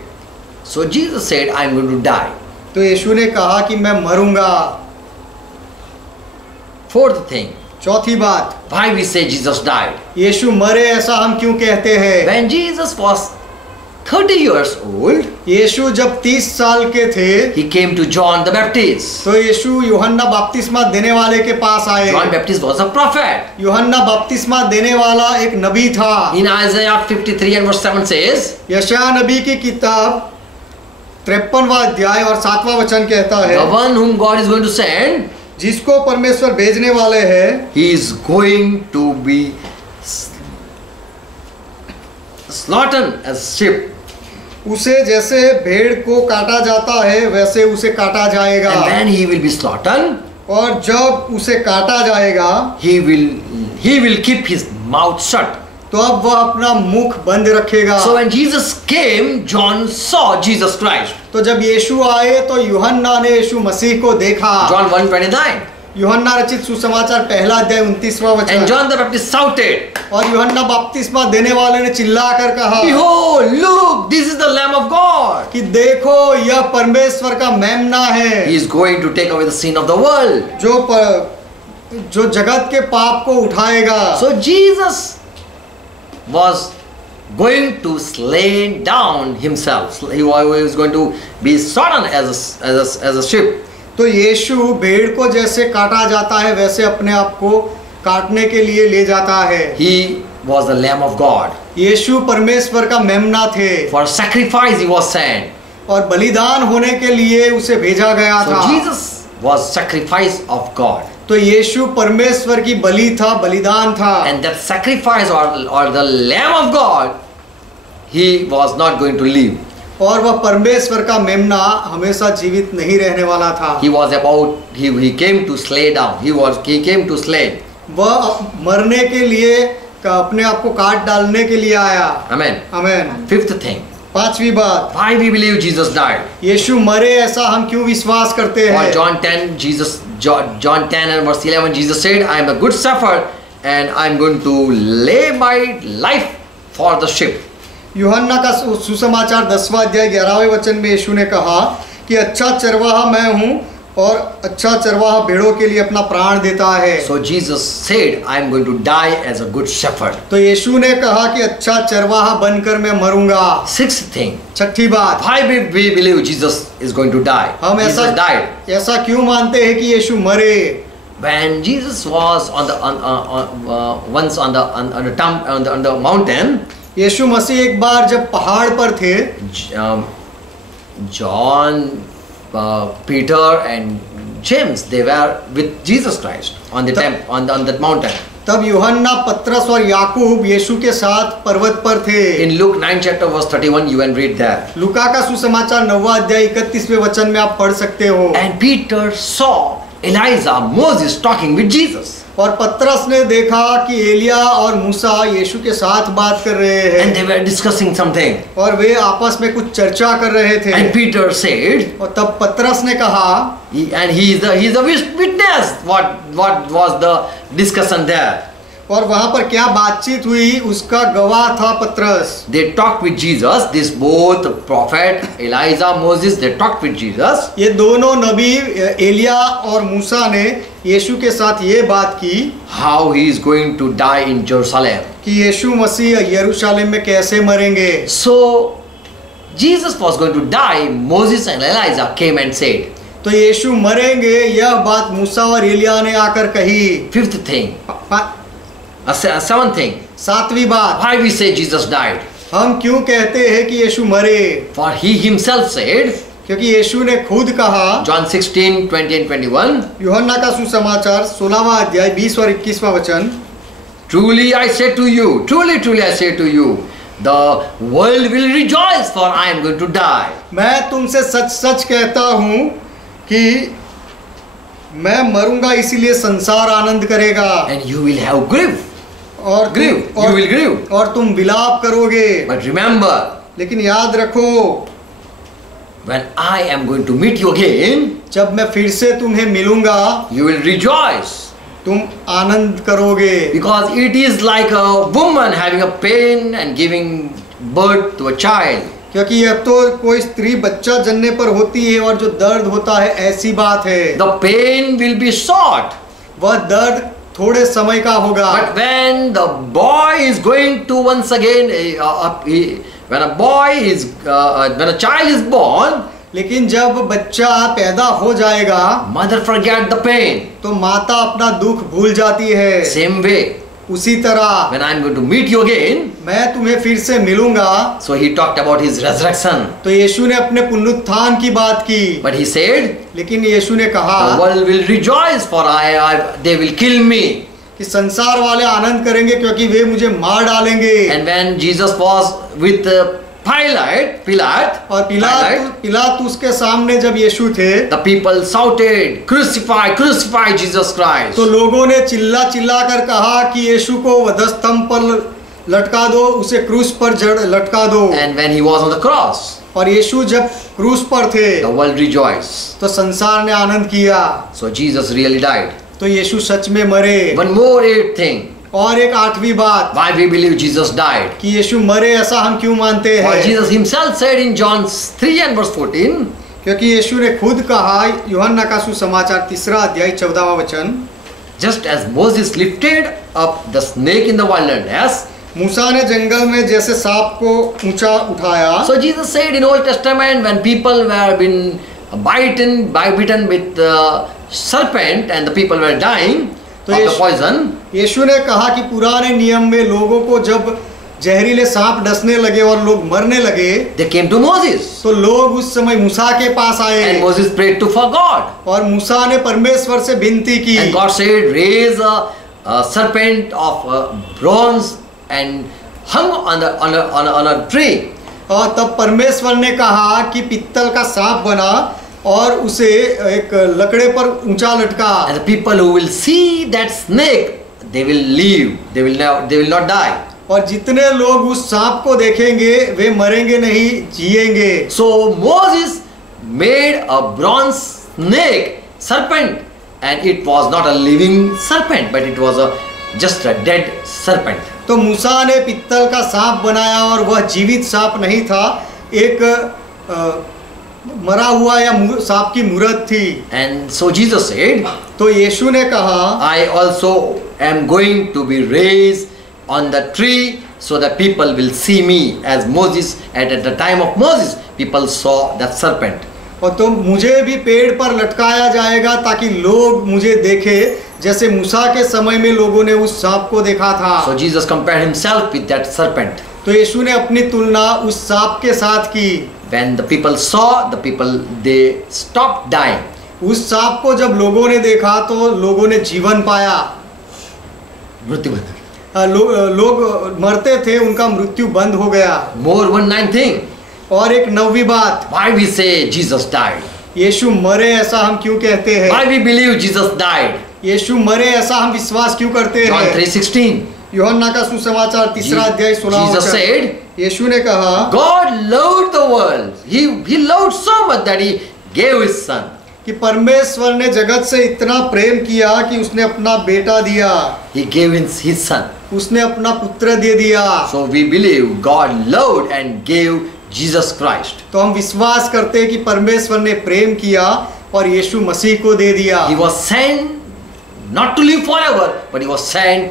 So Jesus said, I am going to die. तो यीशु ने कहा कि मैं मरूंगा। Fourth thing, चौथी बात, why we say Jesus died? यीशु मरे ऐसा हम क्यों कहते हैं? When Jesus was 30 years old, यीशु जब 30 साल के थे he came to John the Baptist. तो यीशु यूहन्ना बपतिस्मा देने वाले के पास आए। John Baptist was a prophet. यूहन्ना बपतिस्मा देने वाला एक नबी था। In Isaiah 53 and verse 7 says, यशायाह नबी की किताब 53वां अध्याय और 7वां वचन कहता है, the one whom God is going to send, जिसको परमेश्वर भेजने वाले हैं, he is going to be slaughtered as sheep. उसे जैसे भेड़ को काटा जाता है वैसे उसे काटा जाएगा। And when he will be slaughtered, और जब उसे काटा जाएगा he will keep his mouth shut. तो अब वह अपना मुख बंद रखेगा। So when Jesus came, John saw Jesus Christ. तो जब यीशु आए तो यूहन्ना ने यीशु मसीह को देखा। John 1:29. यूहन्ना रचित सुसमाचार पहला अध्याय 29वां And वचन, John the Baptist shouted, और यूहन्ना बपतिस्मा देने वाले ने चिल्लाकर कहा, behold, look, this is the Lamb of God. कि देखो यह परमेश्वर का मेमना है He is going to take away the sin of the world. जो जो जगत के पाप को उठाएगा। So Jesus was going to slay down himself. He was going to be shorn as a sheep. तो यीशु भेड़ को जैसे काटा जाता है वैसे अपने आप को काटने के लिए ले जाता है। He was the Lamb of God. यीशु परमेश्वर का मेमना थे For sacrifice he was sent. और बलिदान होने के लिए उसे भेजा गया So था। Jesus was sacrifice of God. तो यीशु परमेश्वर की बलि था, बलिदान था। And that sacrifice or the Lamb of God, he was not going to live. और वह परमेश्वर का मेमना हमेशा जीवित नहीं रहने वाला था। He was about, he came to slay down. He came to slay. वह मरने के लिए अपने आप को काट डालने के लिए आया। Amen. आमेन। Fifth thing. पांचवी बात, Why we believe Jesus died? यीशु मरे ऐसा हम क्यों विश्वास करते For हैं? John 10 and verse 11, Jesus said, I am a good shepherd and I am going to lay my life for the sheep. यूहन्ना का सुसमाचार 10वां अध्याय 11वें वचन में यीशु ने कहा कि अच्छा चरवाहा मैं हूँ और अच्छा चरवाहा भेड़ों के लिए अपना प्राण देता है। So Jesus said, I am going to die as a good shepherd. तो यीशु ने कहा कि अच्छा चरवाहा बनकर मैं मरूंगा। Sixth thing. छठी बात, Why we believe Jesus is going to die? हम Jesus died. ऐसा क्यों मानते हैं कि यीशु मरे? When Jesus was once on the mountain, यीशु मसीह एक बार जब पहाड़ पर थे, John, Peter and James, they were with Jesus Christ on the on that mountain. तब यूहन्ना, पतरस और याकूब यीशु के साथ पर्वत पर थे। In Luke 9 chapter verse 31, you can read that. लूका का सुसमाचार 9वां अध्याय 31वें वचन में आप पढ़ सकते हो। And Peter saw Elijah, Moses talking with Jesus. और पतरस ने देखा कि एलिया और मूसा यीशु के साथ बात कर रहे हैं। And they were discussing something. और वे आपस में कुछ चर्चा कर रहे थे। And Peter said, और तब पतरस ने कहा, and he is the witness. What was the discussion there? और वहां पर क्या बातचीत हुई उसका गवाह था पतरस। They talked with Jesus. This both prophet Elijah, Moses, they talked with Jesus. ये दोनों नबी एलिया और मूसा ने यीशु के साथ ये बात की How he is going to die in Jerusalem. कि यीशु मसीह यरूशलेम में कैसे मरेंगे। So Jesus was going to die. Moses and Elijah came and said. तो यीशु मरेंगे यह बात मूसा और एलिया ने आकर कही। Fifth thing. Seventh thing. सातवीं बात, Why we say Jesus died? हम क्यों कहते हैं कि यीशु मरे? For he himself said, क्योंकि यीशु ने खुद कहा, John 16, 20 and 21, यूहन्ना का सुसमाचार 16वां अध्याय 20 और 21वां वचन, Truly I say to you, truly I say to you, the world will rejoice, for I am going to die. मैं तुमसे सच सच कहता हूँ कि मैं मरूंगा इसीलिए संसार आनंद करेगा। And you will have grief. और Grieve. You will grieve. और तुम विलाप करोगे। But remember, लेकिन याद रखो, when I am going to meet you again, जब मैं फिर से तुम्हें मिलूंगा you will rejoice. तुम आनंद करोगे। Because it is like a woman having a pain and giving birth to a child. क्योंकि यह तो कोई स्त्री बच्चा जन्ने पर होती है और जो दर्द होता है ऐसी बात है। The pain will be short. वह दर्द थोड़े समय का होगा। But when the boy is going to once again, when a child is born, लेकिन जब बच्चा पैदा हो जाएगा, mother forget the pain. तो माता अपना दुख भूल जाती है। Same way, उसी तरह when I am going to meet you again, मैं तुम्हें फिर से मिलूंगा। so he talked about his resurrection. तो यीशु ने अपने पुनरुत्थान की बात की। But he said, लेकिन यीशु ने कहा the world will rejoice, for they will kill me. कि संसार वाले आनंद करेंगे क्योंकि वे मुझे मार डालेंगे। And when Jesus was with Pilate, और पिलातुस के सामने जब यीशु थे, the people shouted, crucify, crucify Jesus Christ. तो लोगों ने चिल्ला चिल्ला कर कहा कि यीशु को वधस्तंभ पर लटका दो, उसे क्रूस पर लटका दो। And when he was on the cross, और यीशु जब क्रूस पर थे, the world rejoiced. तो संसार ने आनंद किया। So Jesus really died. तो यीशु सच में मरे। One more eighth thing. और एक आठवीं बात, Why we believe Jesus died? कि यीशु मरे ऐसा हम क्यों मानते For हैं? Jesus himself said in John 3 and verse 14, क्योंकि यीशु ने खुद कहा, यूहन्ना का सुसमाचार 3 अध्याय 14वां वचन, just as Moses lifted up the snake in the wilderness, मूसा ने जंगल में जैसे सांप को ऊंचा उठाया, so Jesus said in Old Testament when people were been bitten with serpent and the people were dying तो of the poison, यीशु ने कहा कि पुराने नियम में लोगों को जब जहरीले सांप डसने लगे और लोग मरने लगे, they came to Moses तो लोग उस समय मूसा के पास आए and Moses prayed to for God, और मूसा ने परमेश्वर से विनती की and God said raise a serpent of bronze and hung on a tree. और तब परमेश्वर ने कहा कि पित्तल का सांप बना और उसे एक लकड़े पर ऊंचा लटका, And the people who will see that snake, they will live. They will not die. और जितने लोग उस सांप को देखेंगे वे मरेंगे नहीं, जिएंगे। So Moses made a bronze snake serpent, and it was not a living serpent, but it was just a dead serpent. तो मूसा ने पित्तल का सांप बनाया और वह जीवित सांप नहीं था, एक मरा हुआ या सांप की मूरत थी। And so Jesus said, तो यीशु ने कहा, I also am going to be raised on the tree so that people will see me as Moses. At the time of Moses, people saw that serpent. और तो मुझे भी पेड़ पर लटकाया जाएगा ताकि लोग मुझे देखें जैसे मूसा के समय में लोगों ने उस सांप को देखा था। So Jesus compared himself with that serpent. तो यीशु ने अपनी तुलना उस सांप के साथ की। When the people saw, they stopped dying. उस सांप को जब लोगों ने देखा तो लोगों ने जीवन पाया। मृत्यु बंद। लोग मरते थे, उनका मृत्यु बंद हो गया। More one ninth thing. और एक नौवीं बात, Why we say Jesus died? यीशु मरे ऐसा हम क्यों कहते हैं? Why we believe Jesus died? यीशु मरे ऐसा हम विश्वास क्यों करते John हैं? 3:16. यूहन्ना का सुसमाचार 3 अध्याय 16 Jesus वचन। said, यीशु ने कहा God loved the world. He loved so much that he gave his son. कि परमेश्वर ने जगत से इतना प्रेम किया कि उसने अपना बेटा दिया, He gave his son. उसने अपना पुत्र दे दिया। So we believe God loved and gave Jesus Christ. तो हम विश्वास करते हैं कि परमेश्वर ने प्रेम किया और यीशु मसीह को दे दिया। He was sent not to live forever, but he was sent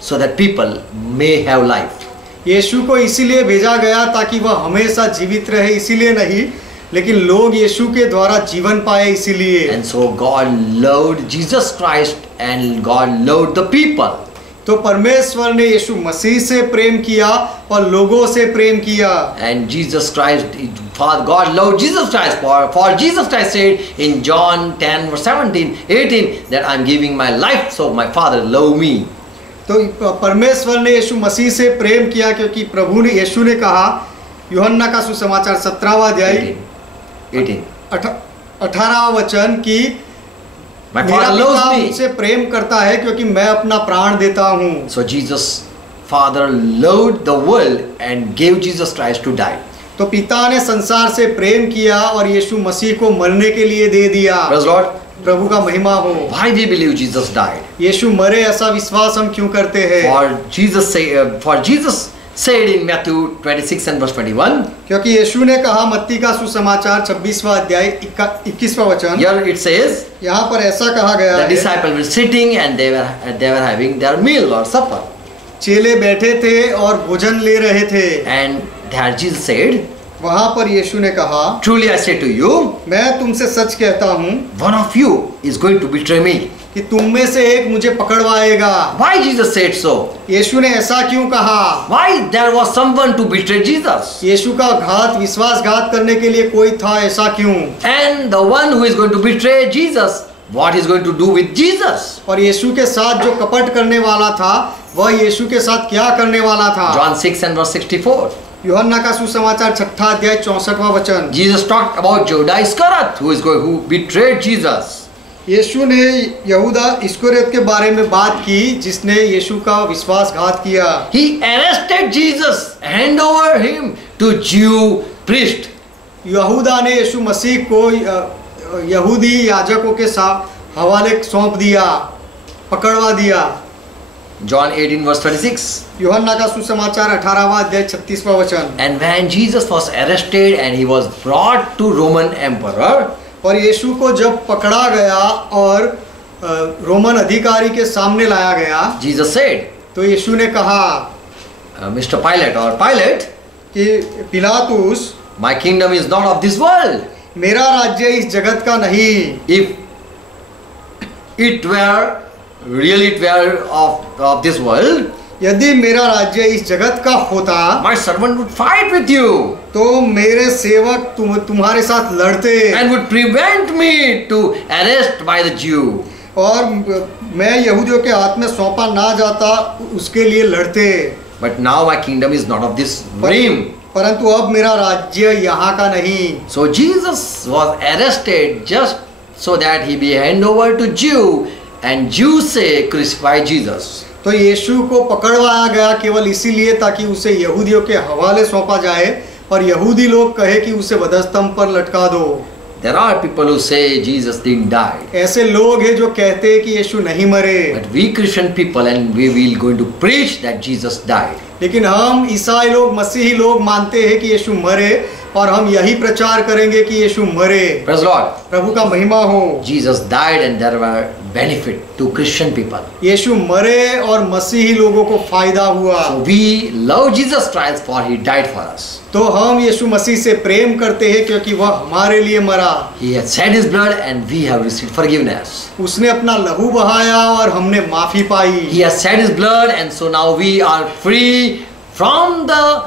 so that people may have life. यीशु को इसीलिए भेजा गया ताकि वह हमेशा जीवित रहे, इसीलिए नहीं, लेकिन लोग यीशु के द्वारा जीवन पाए इसीलिए। And so God loved Jesus Christ and God loved the people. तो परमेश्वर ने यीशु मसीह से प्रेम किया और लोगों से प्रेम किया। And Jesus Christ, God loved Jesus Christ. For Jesus Christ said in John 10 verse 17, 18 that I'm giving my life so my Father loved me. तो परमेश्वर ने यीशु मसीह से प्रेम किया क्योंकि प्रभु ने, यीशु ने कहा यूहन्ना का सुसमाचार 17वां अध्याय 18वां वचन कि मेरा पिता मुझसे प्रेम करता है क्योंकि मैं अपना प्राण देता हूँ। So Jesus Father loved the world and gave Jesus Christ to die. तो पिता ने संसार से प्रेम किया और यीशु मसीह को मरने के लिए दे दिया। Praise Lord. प्रभु का महिमा हो। Why we believe Jesus died? यीशु मरे ऐसा विश्वास हम क्यों करते हैं? For Jesus said in Matthew 26 and verse 21. क्योंकि यीशु ने कहा मत्ती का सुसमाचार 26वां अध्याय 21वां वचन। Here it says. यहाँ पर ऐसा कहा गया The है। disciples were sitting and they were having their meal or supper. चेले बैठे थे और भोजन ले रहे थे। And there Jesus said. वहाँ पर यीशु ने कहा Truly I say to you, मैं तुमसे सच कहता हूँ, one of you is going to betray me. कि तुम में से एक मुझे पकड़वाएगा। Why Jesus said so? यीशु ने ऐसा क्यों कहा? Why there was someone to betray Jesus? यीशु का विश्वासघात करने के लिए कोई था, ऐसा क्यों? And the one who is going to betray Jesus, what is going to do with Jesus? और यीशु के साथ जो कपट करने वाला था, वह यीशु के साथ क्या करने वाला था? John 6 and verse 64. यूहन्ना का सुसमाचार 6 अध्याय 64वां वचन। Jesus talked about Judas Iscariot who betrayed Jesus. यीशु ने यहूदा इस्करियोत के बारे में बात की जिसने यीशु का विश्वासघात किया। He arrested Jesus, hand over him to Jew priest. यहूदा ने यीशु मसीह को यहूदी याजकों के साथ हवाले सौंप दिया, पकड़वा दिया। John 18 verse 36. यूहन्ना का सुसमाचार 18वां अध्याय 36वां वचन। And when Jesus was arrested and he was brought to Roman emperor, और यीशु को जब पकड़ा गया और रोमन अधिकारी के सामने लाया गया, Jesus said, तो यीशु ने कहा Mr. Pilate or Pilate, कि पिलातुस, my kingdom is not of this world. मेरा राज्य इस जगत का नहीं। If it were of this world, यदि मेरा राज्य इस जगत का होता, my servant would fight with you तो मेरे सेवक तुम्हारे साथ लड़ते and would prevent me to arrest by the Jew. और मैं यहूदियों के हाथ में सौंपा ना जाता, उसके लिए लड़ते। But now my kingdom is not of this realm. परंतु अब मेरा राज्य यहाँ का नहीं। So Jesus was arrested just so that he be handed over to Jew, and Jews say crucify Jesus. तो यीशु को पकड़वाया गया केवल इसीलिए ताकि उसे यहूदियों के हवाले सौंपा जाए और यहूदी लोग कहे कि उसे वधस्तंभ पर लटका दो। There are people who say Jesus didn't die. ऐसे लोग हैं जो कहते हैं कि यीशु नहीं मरे, But we Christian people, and we will going to preach that Jesus died. लेकिन हम ईसाई लोग, मसीही लोग मानते हैं कि यीशु मरे और हम यही प्रचार करेंगे कि यीशु मरे। Praise the Lord. प्रभु का महिमा हो। Jesus died and there were benefit to Christian people. यीशु मरे और मसीही लोगों को फायदा हुआ। So we love Jesus Christ for he died for us. तो हम यीशु मसीह से प्रेम करते हैं क्योंकि वह हमारे लिए मरा। He has shed his blood and we have received forgiveness. उसने अपना लहू बहाया और हमने माफी पाई। He has shed his blood and so now we are free from the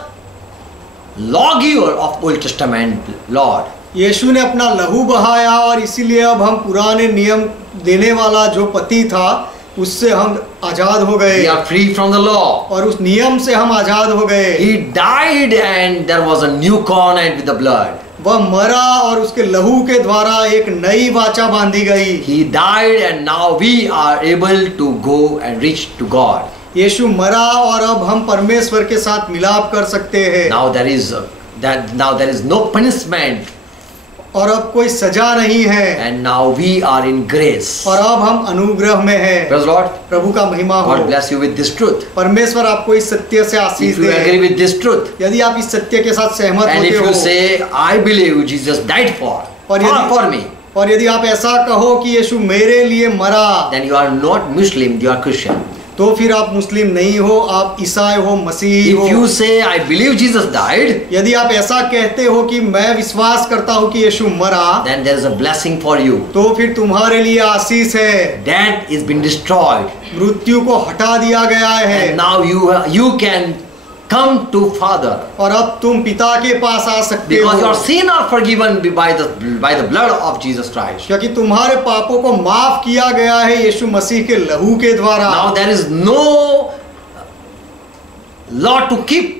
lawgiver of Old Testament Lord. यीशु ने अपना लहू बहाया और इसीलिए अब हम पुराने नियम देने वाला जो पति था उससे हम आजाद हो गए। We are free from the law. और उस नियम से हम आजाद हो गए। He died and there was a new covenant with the blood. वह मरा और उसके लहू के द्वारा एक नई वाचा बांधी गई। He died and now we are able to go and reach to God. यीशु मरा और अब हम परमेश्वर के साथ मिलाप कर सकते हैं। Now there is no punishment. और अब कोई सजा नहीं है। And now we are in grace. और अब हम अनुग्रह में हैं। Praise the Lord. प्रभु का महिमा हो। God bless you with this truth. परमेश्वर आपको इस सत्य से आशीष If you they. agree with this truth, यदि आप इस सत्य के साथ सहमत and होते if हो you say, I believe Jesus died for me, और यदि आप ऐसा कहो कि यीशु मेरे लिए मरा, then you are not Muslim, you are Christian. तो फिर आप मुस्लिम नहीं हो, आप ईसाई हो, मसीही हो। If you say, I believe Jesus died, यदि आप ऐसा कहते हो कि मैं विश्वास करता हूँ कि यीशु मरा, then there is a blessing for you. तो फिर तुम्हारे लिए आशीष है। Death is been destroyed. मृत्यु को हटा दिया गया है। And now you can come to Father. और अब तुम पिता के पास आ सकते हो। Because your sin are forgiven by the blood of Jesus Christ. क्योंकि तुम्हारे पापों को माफ किया गया है यीशु मसीह के लहू के द्वारा। Now there is no law to keep.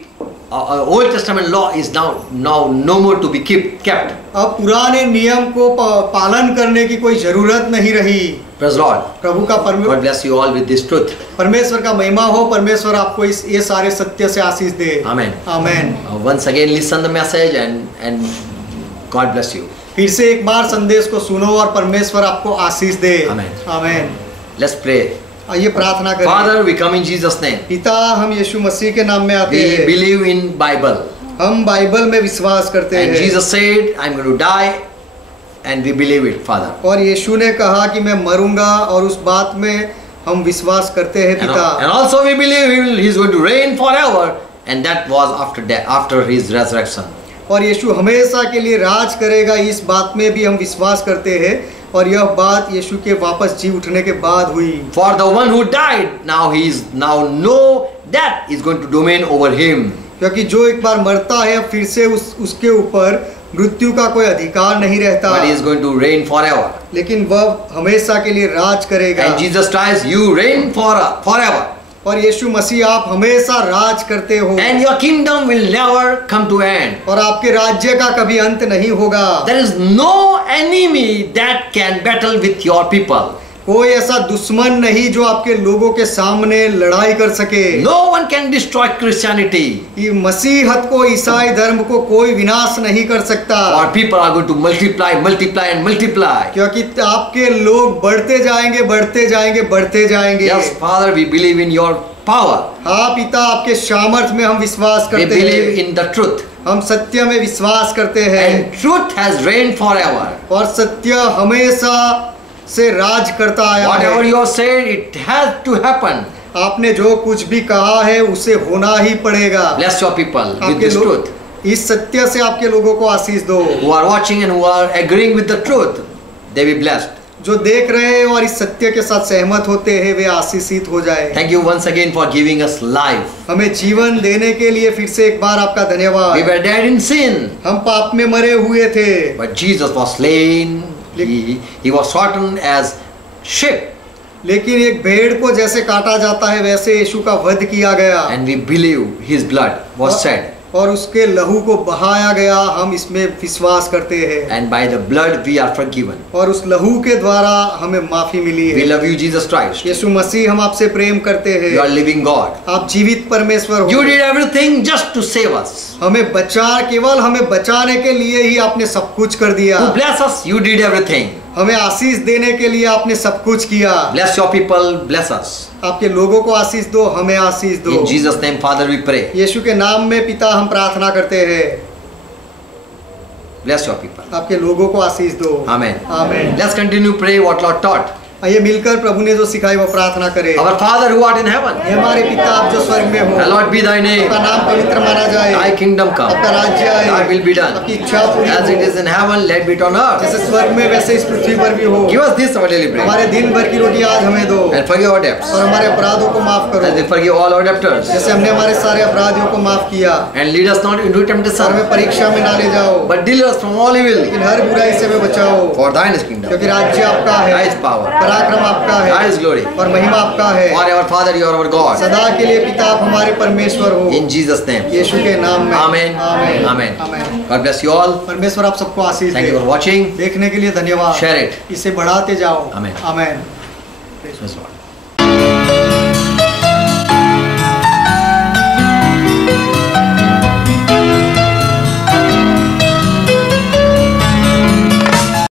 Old Testament law is now no more to be kept. अब पुराने नियम को पालन करने की कोई जरूरत नहीं रही। Praise the Lord. प्रभु का God bless you all with this truth. परमेश्वर का महिमा हो। परमेश्वर आपको ये सारे सत्य से आशीष दे। Amen. Amen. Once again listen the message and God bless you. फिर से एक बार संदेश को सुनो और परमेश्वर आपको आशीष दे। Amen. आमेन। Let's pray. आइए प्रार्थना करें। Father, we come in Jesus' name. पिता, हम यीशु मसीह के नाम में आते We हैं। believe in Bible. हम बाइबल में विश्वास करते And हैं। Jesus said, I'm going to die, and we believe it, Father. और यीशु ने कहा कि मैं मरूंगा और उस बात में हम विश्वास करते हैं And पिता। also we believe He's going to reign forever, and that was after death, after His resurrection. और यीशु हमेशा के लिए राज करेगा, इस बात में भी हम विश्वास करते हैं। और यह बात यीशु के वापस जी उठने के बाद हुई। For the one who died, now no death is going to domain over him. क्योंकि जो एक बार मरता है फिर से उसके ऊपर मृत्यु का कोई अधिकार नहीं रहता। But he is going to reign forever. लेकिन वह हमेशा के लिए राज करेगा। And Jesus Christ, you reign forever. और यीशु मसीह आप हमेशा राज करते हो। And your kingdom will never come to end. और आपके राज्य का कभी अंत नहीं होगा। There is no enemy that can battle with your people. कोई ऐसा दुश्मन नहीं जो आपके लोगों के सामने लड़ाई कर सके। No one can destroy Christianity. ये मसीहत को, ईसाई धर्म को कोई विनाश नहीं कर सकता। Our people are going to multiply and multiply. क्योंकि आपके लोग बढ़ते जाएंगे, बढ़ते जाएंगे, बढ़ते जाएंगे। Yes, Father, we believe in your power. हाँ पिता, आपके सामर्थ में हम विश्वास We करते believe हैं। in the truth. हम सत्य में विश्वास करते हैं। And truth has reigned forever. और सत्य हमेशा से राज करता आया Whatever है। you have said, it has to happen. आपने जो कुछ भी कहा है उसे होना ही पड़ेगा। Bless your people with आपके this लोग truth. इस सत्य से आपके लोगों को आशीष दो। Who are watching and who are agreeing with the truth, they be blessed. जो देख रहे हैं और इस सत्य के साथ सहमत होते हैं वे आशीषित हो जाए। Thank you once again for giving us life. हमें जीवन देने के लिए फिर से एक बार आपका We धन्यवाद। were dead in sin, हम पाप में मरे हुए थे, but Jesus was slain. He was sorted as sheep, लेकिन एक भेड़ को जैसे काटा जाता है वैसे यीशु का वध किया गया and we believe His blood was shed, और उसके लहू को बहाया गया। हम इसमें विश्वास करते हैं and by the blood we are forgiven. और उस लहू के द्वारा हमें माफी मिली We है। love you, Jesus Christ. यीशु मसीह हम आपसे प्रेम करते You हैं। are living God. आप जीवित परमेश्वर You हो। did everything just to save us. हमें केवल हमें बचाने के लिए ही आपने सब कुछ कर दिया। To bless us, you did everything. हमें आशीष देने के लिए आपने सब कुछ किया। Bless your people, bless us. आपके लोगों को आशीष दो, हमें आशीष दो। In Jesus' name, Father, we pray. यीशु के नाम में पिता हम प्रार्थना करते हैं। Bless your people. आपके लोगों को आशीष दो। Amen. आमीन। Let's continue pray what Lord taught. आइए मिलकर प्रभु ने जो सिखाई वो प्रार्थना करें। Our Father who art in heaven, हे हमारे पिता आप जो स्वर्ग में हो, hallowed be thy name. आपका नाम पवित्र माना जाए, Thy kingdom come. आपका राज्य आए, Thy will be done. आपकी इच्छा पूरी As it हो, is in heaven, let be it on earth. जैसे स्वर्ग में वैसे इस पृथ्वी पर भी हो। Give us this our daily bread. हमारे दिन भर की रोटी आज हमें दो And forgive our debts. और हमारे अपराधों को माफ करो As we forgive all our debtors. जैसे हमने हमारे सारे अपराधियों को माफ किया। And lead us not into और temptation, हमें परीक्षा में ना ले जाओ, but deliver us from all evil. लेकिन हर बुराई से हमें बचाओ, For thine is kingdom, क्योंकि राज्य आपका thy है, is power, पराक्रम आपका thy है is glory. और महिमा आपका है। Forever, Father, you are our God. सदा के लिए पिता आप हमारे परमेश्वर हो। In Jesus' name. यीशु के नाम में Amen. आमीन। Amen. आमीन। God bless you all. परमेश्वर आप सबको आशीष Thank you for they. watching. देखने के लिए धन्यवाद। Share it. इसे बढ़ाते जाओ। आमीन। आमीन। Praise the Lord.